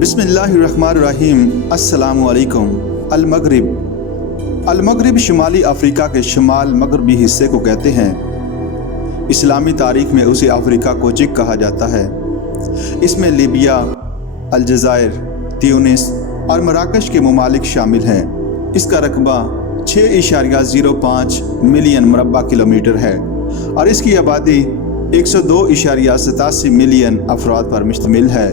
बिस्मिल्लाहिर्रहमानिर्रहीम। अस्सलामु अलैकुम। अलमगरिब शुमाली अफ्रीका के शुमाल मगरबी हिस्से को कहते हैं। इस्लामी तारीख में उसे अफ्रीका कोचिक कहा जाता है। इसमें लीबिया, अलजायर, ट्यूनिस और मराकश के ममालिक शामिल हैं। इसका रकबा 6.05 मिलियन मुरब्बा किलोमीटर है और इसकी आबादी 102.87 मिलियन अफराद पर मुश्तमिल है।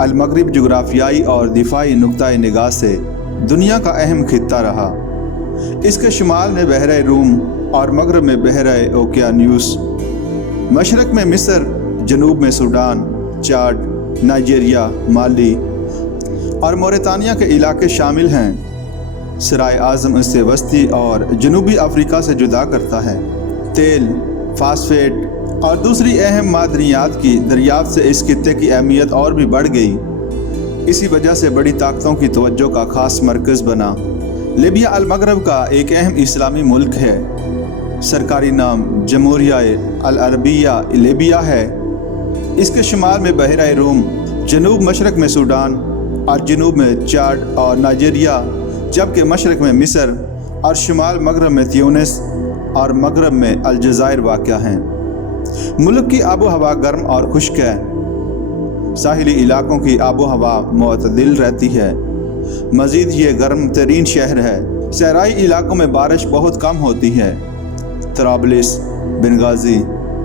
अलमगरिब जुग्राफियाई और दिफाई नुक्ता निगाह से दुनिया का अहम खित्ता रहा। इसके शुमाल में बहरे रूम और मगरब में बहरे ओकियानूस, मशरक में मिस्र, जनूब में सूडान, चाड, नाइजीरिया, माली और मोरितानिया के इलाके शामिल हैं। सराय आज़म इससे वस्ती और जनूबी अफ्रीका से जुदा करता है। तेल, फास्फेट और दूसरी अहम मादनियात की दरियाफ्त से इस खित्ते की अहमियत और भी बढ़ गई। इसी वजह से बड़ी ताकतों की तवज्जो का ख़ास मरकज़ बना। लीबिया अलमगरब का एक अहम इस्लामी मुल्क है। सरकारी नाम जमहूरिया अल अरबिया लीबिया है। इसके शुमाल में बहरा रूम, जनूब मशरक में सूडान और जनूब में चाड और नाइजीरिया, जबकि मशरक में मिस्र और शुमाल मगरब में ट्यूनिस और मगरब में अलजायर वाक़या हैं। मुल्क की आबो हवा गर्म और खुश्क है। साहिली इलाकों की आबो हवा मुतदिल रहती है। मज़ीद ये गर्म तरीन शहर है। सहराई इलाकों में बारिश बहुत कम होती है। तराबलिस, बेंगाजी,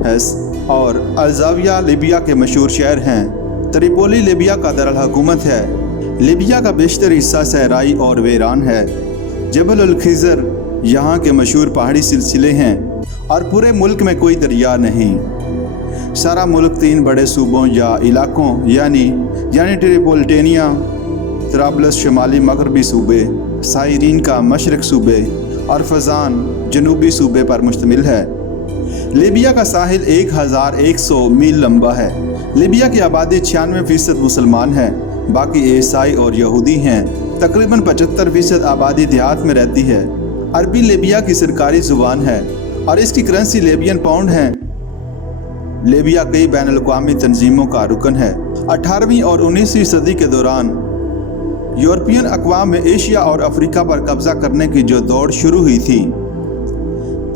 हेस और अलजाविया लीबिया के मशहूर शहर हैं। त्रिपोली लीबिया का दरअल हुकूमत है। लीबिया का बेशतर हिस्सा सहराई और वीरान है। जबल अल खिज़र यहाँ के मशहूर पहाड़ी सिलसिले हैं और पूरे मुल्क में कोई दरिया नहीं। सारा मुल्क 3 बड़े सूबों या इलाकों यानी ट्रिपोलिटेनिया, तराबलस शुमाली मगरबी सूबे, साइरीन का मशरक सूबे और फजान जनूबी सूबे पर मुश्तमिल है। लीबिया का साहिल 1100 मील लंबा है। लीबिया की आबादी 96% मुसलमान है, बाकी ईसाई और यहूदी हैं। तकरीबन 75% आबादी देहात में रहती है। अरबी लीबिया की सरकारी ज़ुबान है और इसकी करेंसी लीबियन पाउंड है। लीबिया कई बैनुल-अक़वामी तंजीमों का रुकन है। 18वीं और 19वीं सदी के दौरान यूरोपियन अक़वाम में एशिया और अफ्रीका पर कब्ज़ा करने की जो दौड़ शुरू हुई थी,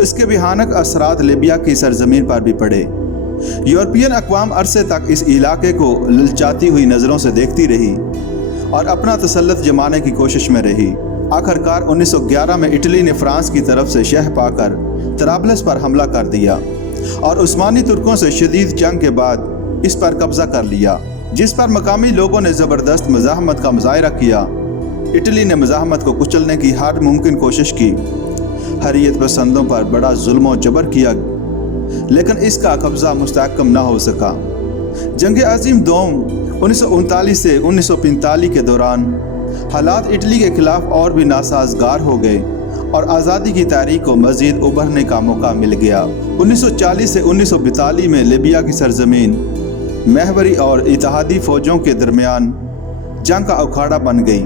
इसके भयानक असरात लीबिया की सरजमीन पर भी पड़े। यूरोपियन अक़वाम अरसे तक इस इलाके को ललचाती हुई नज़रों से देखती रही और अपना तसल्लुत जमाने की कोशिश में रही। आखिरकार 1911 में इटली ने फ्रांस की तरफ से शह पाकर तराबलस पर हमला कर दिया और उस्मानी तुर्कों से शदीद जंग के बाद इस पर कब्ज़ा कर लिया, जिस पर मकामी लोगों ने ज़बरदस्त मज़ाहमत का मुज़ाहिरा किया। इटली ने मज़ाहमत को कुचलने की हर मुमकिन कोशिश की। हरीयत पसंदों पर बड़ा जुल्म और जबर किया, लेकिन इसका कब्ज़ा मुस्तहकम न हो सका। जंग अज़ीम दोम 1939 से 1945 के दौरान हालात इटली के खिलाफ और भी नासाजगार हो गए और आज़ादी की तारीख को मज़ीद उभरने का मौका मिल गया। 1940 से 1942 में लीबिया की सरजमीन महवरी और इत्तेहादी फ़ौजों के दरमियान जंग का अखाड़ा बन गई।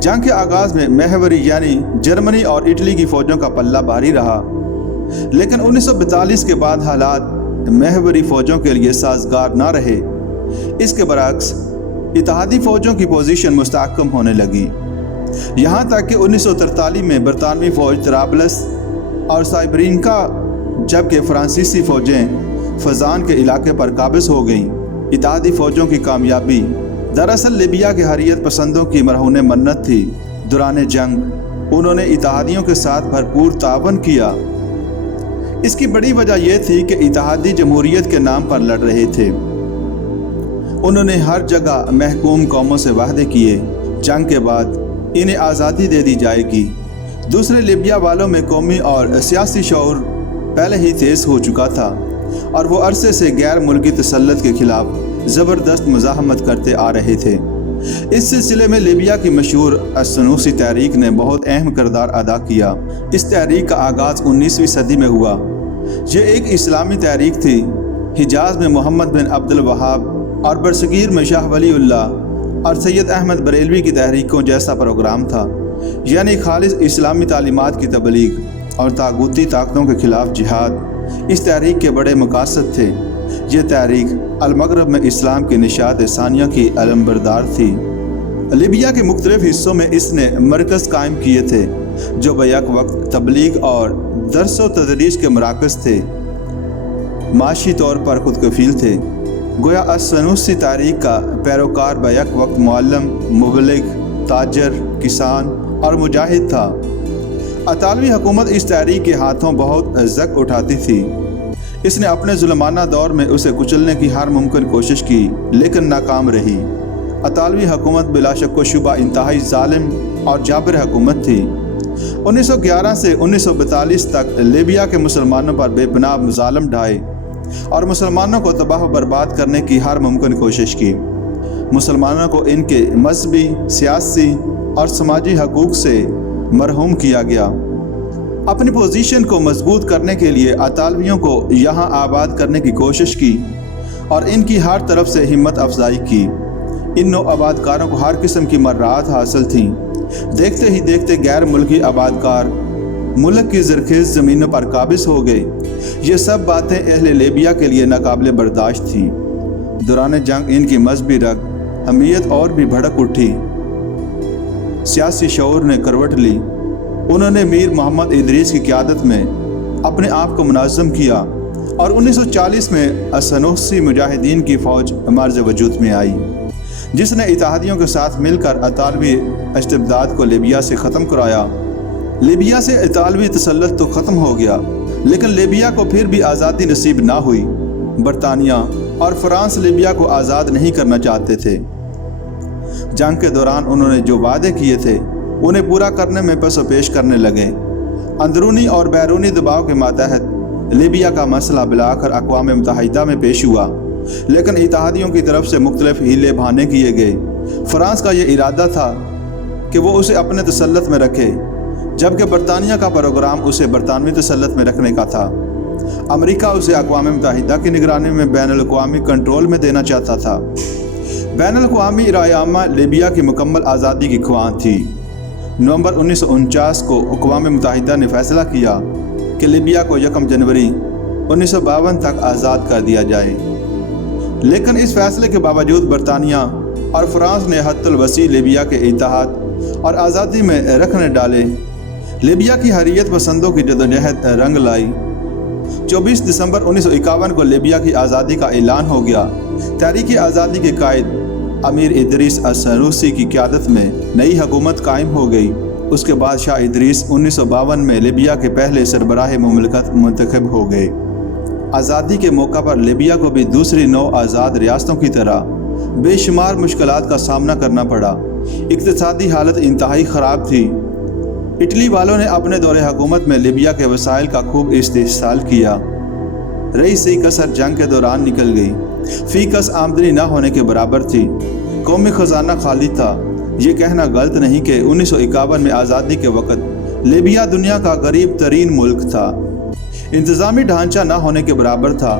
जंग के आगाज़ में महवरी यानी जर्मनी और इटली की फ़ौजों का पल्ला भारी रहा, लेकिन 1942 के बाद हालात महवरी फ़ौजों के लिए साजगार ना रहे। इसके बरक्स इत्तेहादी फ़ौजों की पोजीशन मुस्तहकम होने लगी, यहाँ तक कि 1943 में बरतानवी फ़ौज तराबलस और साइबरीन का, जबकि फ्रांसीसी फ़ौजें फजान के इलाके पर काबिज़ हो गईं। इत्तेहादी फ़ौजों की कामयाबी दरअसल लीबिया के हरीयत पसंदों की मरहून मन्नत थी। दौरान जंग उन्होंने इत्तेहादियों के साथ भरपूर तावन किया। इसकी बड़ी वजह यह थी कि इत्तेहादी जमहूरियत के नाम पर लड़ रहे थे। उन्होंने हर जगह महकूम कौमों से वादे किए, जंग के बाद इन्हें आज़ादी दे दी जाएगी। दूसरे लीबिया वालों में कौमी और सियासी शऊर पहले ही तेज़ हो चुका था और वो अरसे से गैर मुल्की तसल्लुत के खिलाफ ज़बरदस्त मज़ाहमत करते आ रहे थे। इस सिलसिले में लीबिया की मशहूर असनूसी तहरीक ने बहुत अहम किरदार अदा किया। इस तहरीक का आगाज़ 19वीं सदी में हुआ। यह एक इस्लामी तहरीक थी। हिजाज़ में मोहम्मद बिन अब्दुल वहाब और बरसगीर में शाह वलीउल्लाह और सैयद अहमद बरेलवी की तहरीकों जैसा प्रोग्राम था, यानी खालिस इस्लामी तालीमात की तबलीग और तागूती ताकतों के खिलाफ जिहाद। इस तहरीक के बड़े मकासद थे। یہ تحریک المغرب میں اسلام کی نشاط ثانیہ کی علمبردار تھی۔ لیبیا کے مختلف حصوں میں اس نے مرکز قائم کیے تھے جو بیک وقت تبلیغ اور درس و تدریس کے مراکز تھے، معاشی طور پر خود کفیل تھے۔ گویا السنوسی تحریک کا پیروکار بیک وقت معلم، مبلغ، تاجر، کسان اور مجاہد تھا۔ اطالوی حکومت اس تحریک کے ہاتھوں بہت زک اٹھاتی تھی۔ اس نے اپنے ظلمانہ دور میں اسے کچلنے کی ہر ممکن کوشش کی لیکن ناکام رہی۔ اطالوی حکومت بلا شک و شبہ انتہائی ظالم اور جابر حکومت تھی۔ 1911 سے 1942 تک لیبیا کے مسلمانوں پر بے پناہ مظالم ڈھائے اور مسلمانوں کو تباہ و برباد کرنے کی ہر ممکن کوشش کی۔ مسلمانوں کو ان کے مذہبی، سیاسی اور سماجی حقوق سے محروم کیا گیا۔ اپنی پوزیشن کو مضبوط کرنے کے لیے اطالویوں کو یہاں آباد کرنے کی کوشش کی اور ان کی ہر طرف سے ہمت افزائی کی۔ ان نو آباد کاروں کو ہر قسم کی مرات حاصل تھیں۔ دیکھتے ہی دیکھتے غیر ملکی آباد کار ملک کی زرخیز زمینوں پر قابض ہو گئے۔ یہ سب باتیں اہل لیبیا کے لیے ناقابل برداشت تھیں۔ دوران جنگ ان کی مذہبی رگ حمیت اور بھی بھڑک اٹھی۔ سیاسی شعور نے کروٹ لی۔ انہوں نے میر محمد ادریس کی قیادت میں اپنے آپ کو منظم کیا اور 1940 میں السنوسی مجاہدین کی فوج مرز وجود میں آئی، جس نے اتحادیوں کے ساتھ مل کر اطالوی استبداد کو لیبیا سے ختم کرایا۔ لیبیا سے اطالوی تسلط تو ختم ہو گیا لیکن لیبیا کو پھر بھی آزادی نصیب نہ ہوئی۔ برطانیہ اور فرانس لیبیا کو آزاد نہیں کرنا چاہتے تھے۔ جنگ کے دوران انہوں نے جو وعدے کیے تھے انہیں پورا کرنے میں پس و پیش کرنے لگے۔ اندرونی اور بیرونی دباؤ کے ماتحت لیبیا کا مسئلہ بالآخر اقوام متحدہ میں پیش ہوا، لیکن اتحادیوں کی طرف سے مختلف ہیلے بہانے کیے گئے۔ فرانس کا یہ ارادہ تھا کہ وہ اسے اپنے تسلط میں رکھے، جبکہ برطانیہ کا پروگرام اسے برطانوی تسلط میں رکھنے کا تھا۔ امریکہ اسے اقوام متحدہ کی نگرانی میں بین الاقوامی کنٹرول میں دینا چاہتا تھا۔ بین الاقوامی رائے عامہ لیبیا کی مکمل آزادی کی خواہاں تھی۔ نومبر 1949 کو اقوام متحدہ نے فیصلہ کیا کہ لیبیا کو 1 جنوری 1952 تک آزاد کر دیا جائے، لیکن اس فیصلے کے باوجود برطانیہ اور فرانس نے حد الوسیع لیبیا کے اتحاد اور آزادی میں رکھنے ڈالے۔ لیبیا کی حریت پسندوں کی جدوجہد رنگ لائی۔ 24 دسمبر 1951 کو لیبیا کی آزادی کا اعلان ہو گیا۔ تحریک آزادی کے قائد امیر ادریس السنوسی کی قیادت میں نئی حکومت قائم ہو گئی۔ اس کے بعد شاہ ادریس 1952 میں لیبیا کے پہلے سربراہ مملکت منتخب ہو گئے۔ آزادی کے موقع پر لیبیا کو بھی دوسری نو آزاد ریاستوں کی طرح بے شمار مشکلات کا سامنا کرنا پڑا۔ اقتصادی حالت انتہائی خراب تھی۔ اٹلی والوں نے اپنے دور حکومت میں لیبیا کے وسائل کا خوب استحصال کیا۔ رئی سی کسر جنگ کے دوران نکل گئی۔ فی کس آمدنی نہ ہونے کے برابر تھی۔ قومی خزانہ خالی تھا۔ یہ کہنا غلط نہیں کہ 1951 میں آزادی کے وقت لیبیا دنیا کا غریب ترین ملک تھا۔ انتظامی ڈھانچہ نہ ہونے کے برابر تھا۔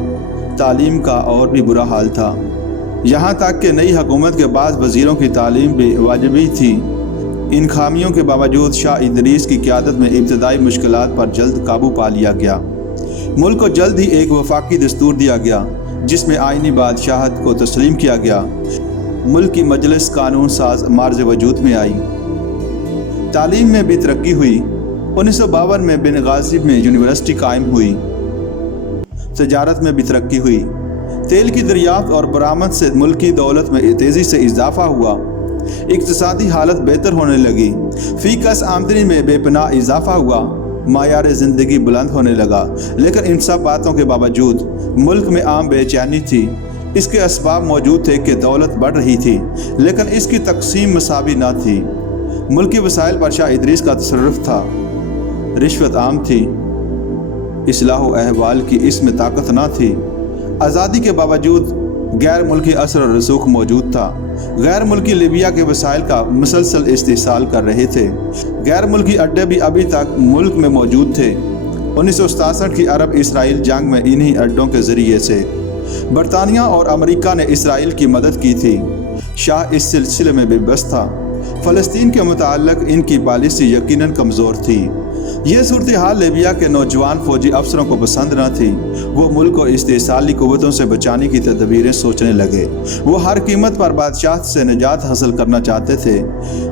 تعلیم کا اور بھی برا حال تھا، یہاں تک کہ نئی حکومت کے بعض وزیروں کی تعلیم بھی واجبی تھی۔ ان خامیوں کے باوجود شاہ ادریس کی قیادت میں ابتدائی مشکلات پر جلد قابو پا لیا گیا۔ ملک کو جلد ہی ایک وفاقی دستور دیا گیا جس میں آئینی بادشاہت کو تسلیم کیا گیا۔ ملک کی مجلس قانون ساز مرز وجود میں آئی۔ تعلیم میں بھی ترقی ہوئی۔ 1952 میں بنغازی میں یونیورسٹی قائم ہوئی۔ تجارت میں بھی ترقی ہوئی۔ تیل کی دریافت اور برآمد سے ملکی دولت میں تیزی سے اضافہ ہوا۔ اقتصادی حالت بہتر ہونے لگی۔ فی کس آمدنی میں بے پناہ اضافہ ہوا۔ معیار زندگی بلند ہونے لگا، لیکن ان سب باتوں کے باوجود ملک میں عام بے چینی تھی۔ اس کے اسباب موجود تھے کہ دولت بڑھ رہی تھی لیکن اس کی تقسیم مساوی نہ تھی۔ ملکی وسائل پر شاہ ادریس کا تصرف تھا۔ رشوت عام تھی۔ اصلاح و احوال کی اس میں طاقت نہ تھی۔ آزادی کے باوجود غیر ملکی اثر و رسوخ موجود تھا۔ غیر ملکی لیبیا کے وسائل کا مسلسل استحصال کر رہے تھے۔ غیر ملکی اڈے بھی ابھی تک ملک میں موجود تھے۔ 1967 کی عرب اسرائیل جنگ میں انہی اڈوں کے ذریعے سے برطانیہ اور امریکہ نے اسرائیل کی مدد کی تھی۔ شاہ اس سلسلے میں بے بس تھا۔ फ़लस्तीन के मुताल्लिक़ इनकी पॉलिसी यकीनन कमज़ोर थी। ये सूरत-ए-हाल लीबिया के नौजवान फ़ौजी अफसरों को पसंद न थी। वो मुल्क को इस्तेसाली क़ुव्वतों से बचाने की तदबीरें सोचने लगे। वो हर कीमत पर बादशाह से निजात हासिल करना चाहते थे।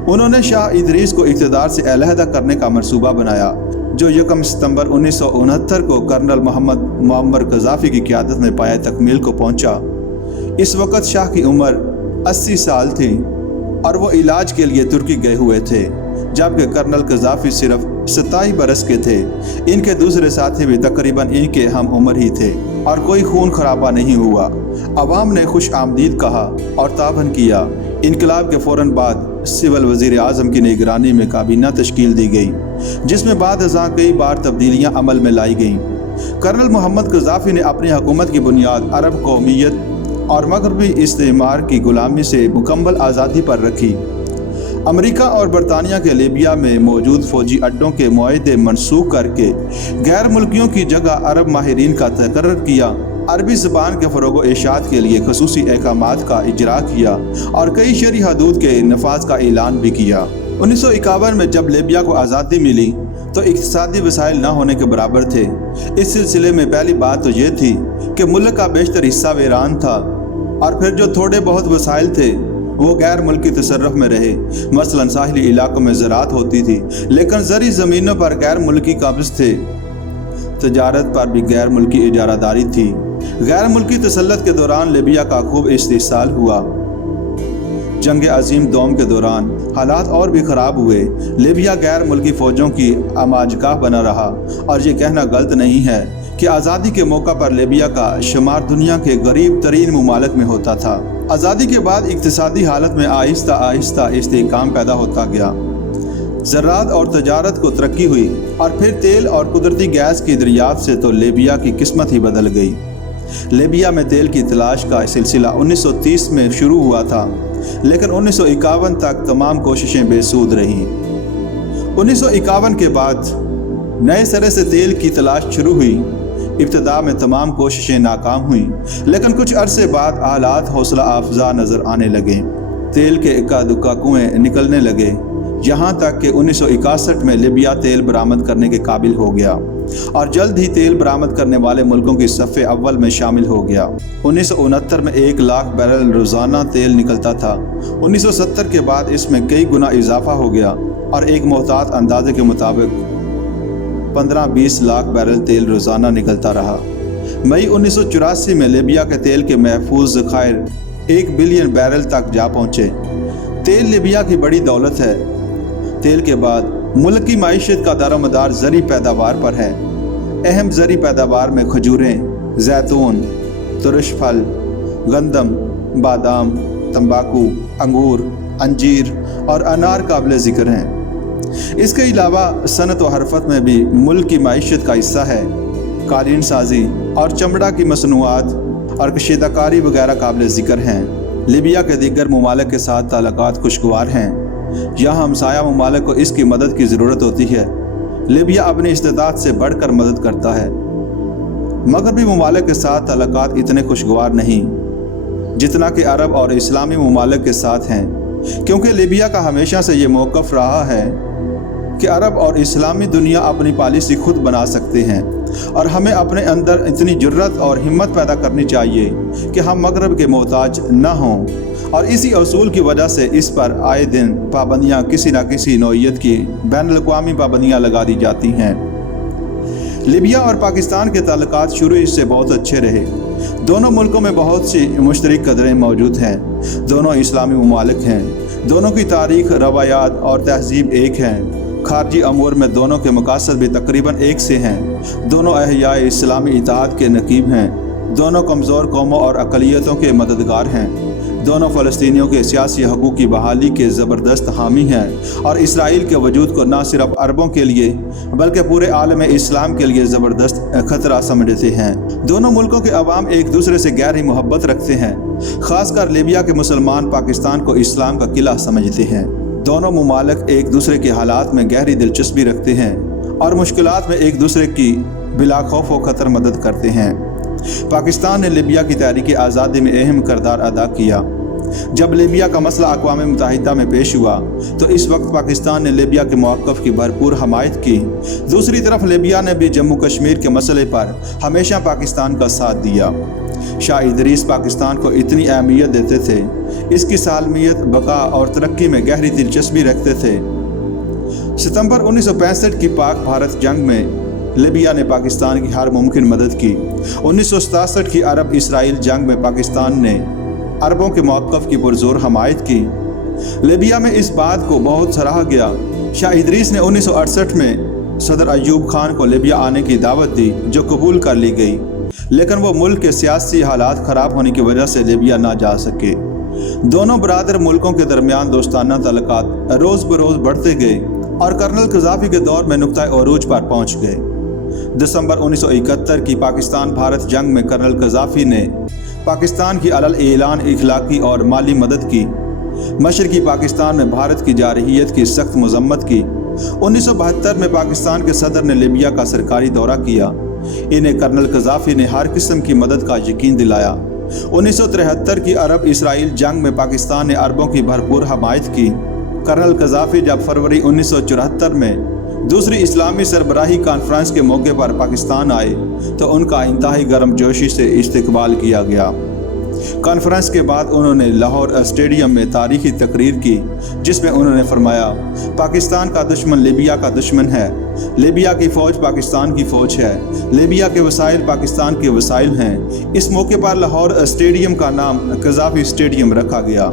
उन्होंने शाह इदरीस को इक़्तिदार से अलहदा करने का मंसूबा बनाया, जो 1 सितंबर 1969 को कर्नल मोहम्मद मुअम्मर क़ज़ाफ़ी की क़यादत में पाया तकमील को पहुँचा। इस वक़्त शाह की उम्र 80 साल थी और वो इलाज के लिए तुर्की गए हुए थे, जबकि कर्नल क़ज़ाफ़ी सिर्फ 27 बरस के थे। इनके दूसरे साथी भी तकरीबन इनके हम उम्र ही थे और कोई खून खराबा नहीं हुआ। अवाम ने खुश आमदीद कहा और ताबन किया। इनकलाब के फ़ौरन बाद सिविल वज़ीर आज़म की निगरानी में काबीना तश्कील दी गई, जिसमें बाद अज़ां कई बार तब्दीलियाँ अमल में लाई गईं। कर्नल मोहम्मद क़ज़ाफ़ी ने अपनी हुकूमत की बुनियाद अरब कौमियत और मगरबी इस्तेमार की गुलामी से मुकम्मल आज़ादी पर रखी। अमेरिका और बरतानिया के लीबिया में मौजूद फ़ौजी अड्डों के मुआहदे मनसूख करके गैर मुल्कियों की जगह अरब माहिरीन का तकर्रर किया। अरबी ज़बान के फ़रोग़ व इशाअत के लिए ख़ुसूसी अहकामात का इजरा किया और कई शरई हदूद के नफाज़ का ऐलान भी किया। 1951 में जब लीबिया को आज़ादी मिली तो इक़्तिसादी वसाइल न होने के बराबर थे। इस सिलसिले में पहली बात तो ये थी कि मुल्क का बेशतर हिस्सा वीरान था और फिर जो थोड़े बहुत वसाइल थे वो गैर मुल्की तसर्रुफ में रहे। मसलन साहिली इलाकों में ज़राअत होती थी, लेकिन ज़री ज़मीनों पर गैर मुल्की कब्ज़ थे। तजारत पर भी गैर मुल्की इजारादारी थी। गैर मुल्की तसल्लुत के दौरान लीबिया का खूब इस्तेसाल हुआ। जंग अजीम दोम के दौरान हालात और भी ख़राब हुए। लीबिया गैर मुल्की फ़ौजों की आमाजगाह बना रहा और ये कहना गलत नहीं है कि आज़ादी के मौका पर लीबिया का शुमार दुनिया के गरीब तरीन ममालिक में होता था। आज़ादी के बाद इक़्तिसादी हालत में आहिस्ता आहिस्ता इस्तेहकाम पैदा होता गया। ज़राअत और तजारत को तरक्की हुई और फिर तेल और कुदरती गैस की दरियाफ्त से तो लीबिया की किस्मत ही बदल गई। लीबिया में तेल की तलाश का सिलसिला 1930 में शुरू हुआ था, लेकिन 1951 तक तमाम कोशिशें बेसूद रहीं। 1951 के बाद नए सिरे से तेल की तलाश शुरू हुई। इब्तिदा में तमाम कोशिशें नाकाम हुईं, लेकिन कुछ अरसे बाद हालात हौसला अफजा नज़र आने लगे। तेल के इक्का दुक्का कुएँ निकलने लगे, यहाँ तक कि 1961 में लीबिया तेल बरामद करने के काबिल हो गया और जल्द ही तेल बरामद करने वाले मुल्कों की सफ़े अव्वल में शामिल हो गया। 1969 में 1 लाख बैरल रोज़ाना तेल निकलता था। 1970 के बाद इसमें कई गुना इजाफा हो गया और एक मोहतात अंदाजे के मुताबिक 15-20 लाख बैरल तेल रोज़ाना निकलता रहा। मई 1984 में लीबिया के तेल के महफूज ज़खायर 1 बिलियन बैरल तक जा पहुँचे। तेल लीबिया की बड़ी दौलत है। तेल के बाद मुल्क की माइशत का दारोमदार ज़री पैदावार पर है। अहम ज़री पैदावार में खजूरें, जैतून, तुरश फल, गंदम, बादाम, तंबाकू, अंगूर, अंजीर और अनार काबिल ज़िक्र हैं। इसके अलावा सनत व हरफत में भी मुल्क की माइशत का हिस्सा है। कालीन साजी और चमड़ा की मसनूआत और कशीदाकारी वगैरह काबिल ज़िक्र हैं। लीबिया के दीगर ममालिक के साथ ताल्लुकात खुशगवार हैं। यहाँ हमसाया ममालिक को इसकी मदद की ज़रूरत होती है। लीबिया अपनी इस्तेताअत से बढ़कर मदद करता है। मगरबी ममालिक के साथ ताल्लुकात इतने खुशगवार नहीं जितना कि अरब और इस्लामी ममालिक के साथ हैं, क्योंकि लीबिया का हमेशा से ये मौक़िफ़ रहा है कि अरब और इस्लामी दुनिया अपनी पॉलिसी खुद बना सकते हैं और हमें अपने अंदर इतनी जुर्रत और हिम्मत पैदा करनी चाहिए कि हम मगरब के मोहताज न हों। और इसी असूल की वजह से इस पर आए दिन पाबंदियाँ किसी न किसी नौइयत की बैनुल-अक़वामी पाबंदियाँ लगा दी जाती हैं। लीबिया और पाकिस्तान के ताल्लुकात शुरू से बहुत अच्छे रहे। दोनों मुल्कों में बहुत सी मुश्तरक कदरें मौजूद हैं। दोनों इस्लामी ममालिक हैं। दोनों की तारीख़, रवायात और तहज़ीब एक हैं। खारजी अमूर में दोनों के मकासद भी तकरीबन एक से हैं। दोनों अहयाए इस्लामी इत्तेहाद के नकीब हैं। दोनों कमज़ोर कौमों और अक़लियतों के मददगार हैं। दोनों फ़लस्तीनियों के सियासी हकूक़ की बहाली के ज़बरदस्त हामी हैं और इसराइल के वजूद को न सिर्फ अरबों के लिए बल्कि पूरे आलम इस्लाम के लिए ज़बरदस्त ख़तरा समझते हैं। दोनों मुल्कों के अवाम एक दूसरे से गहरी मोहब्बत रखते हैं। ख़ासकर लीबिया के मुसलमान पाकिस्तान को इस्लाम का किला समझते हैं। दोनों ममालिक एक दूसरे के हालात में गहरी दिलचस्पी रखते हैं और मुश्किलात में एक दूसरे की बिला खौफ व खतर मदद करते हैं। पाकिस्तान ने लीबिया की तहरीक आज़ादी में अहम किरदार अदा किया। جب لیبیا کا مسئلہ اقوام متحدہ میں پیش ہوا تو اس وقت پاکستان نے لیبیا کے موقف کی بھرپور حمایت کی۔ دوسری طرف لیبیا نے بھی جموں کشمیر کے مسئلے پر ہمیشہ پاکستان کا ساتھ دیا۔ شاہ ادریس پاکستان کو اتنی اہمیت دیتے تھے، اس کی سالمیت، بقا اور ترقی میں گہری دلچسپی رکھتے تھے۔ ستمبر 1965 کی پاک بھارت جنگ میں لیبیا نے پاکستان کی ہر ممکن مدد کی۔ 1967 کی عرب اسرائیل جنگ میں پاکستان نے عربوں کے موقف کی پرزور حمایت کی۔ لیبیا میں اس بات کو بہت سراہا گیا۔ شاہ ادریس نے 1968 میں صدر ایوب خان کو لیبیا آنے کی دعوت دی، جو قبول کر لی گئی، لیکن وہ ملک کے سیاسی حالات خراب ہونے کی وجہ سے لیبیا نہ جا سکے۔ دونوں برادر ملکوں کے درمیان دوستانہ تعلقات روز بروز بڑھتے گئے اور کرنل قذافی کے دور میں نقطۂ عروج پر پہنچ گئے۔ دسمبر 1971 کی پاکستان بھارت جنگ میں کرنل قذافی نے پاکستان کی علی اعلان اخلاقی اور مالی مدد کی۔ مشرقی پاکستان میں بھارت کی جارحیت کی سخت مذمت کی۔ 1972 میں پاکستان کے صدر نے لیبیا کا سرکاری دورہ کیا۔ انہیں کرنل قذافی نے ہر قسم کی مدد کا یقین دلایا۔ 1973 کی عرب اسرائیل جنگ میں پاکستان نے عربوں کی بھرپور حمایت کی۔ کرنل قذافی جب فروری 1974 میں دوسری اسلامی سربراہی کانفرنس کے موقع پر پاکستان آئے تو ان کا انتہائی گرم جوشی سے استقبال کیا گیا۔ کانفرنس کے بعد انہوں نے لاہور اسٹیڈیم میں تاریخی تقریر کی، جس میں انہوں نے فرمایا، پاکستان کا دشمن لیبیا کا دشمن ہے، لیبیا کی فوج پاکستان کی فوج ہے، لیبیا کے وسائل پاکستان کے وسائل ہیں۔ اس موقع پر لاہور اسٹیڈیم کا نام قذافی اسٹیڈیم رکھا گیا۔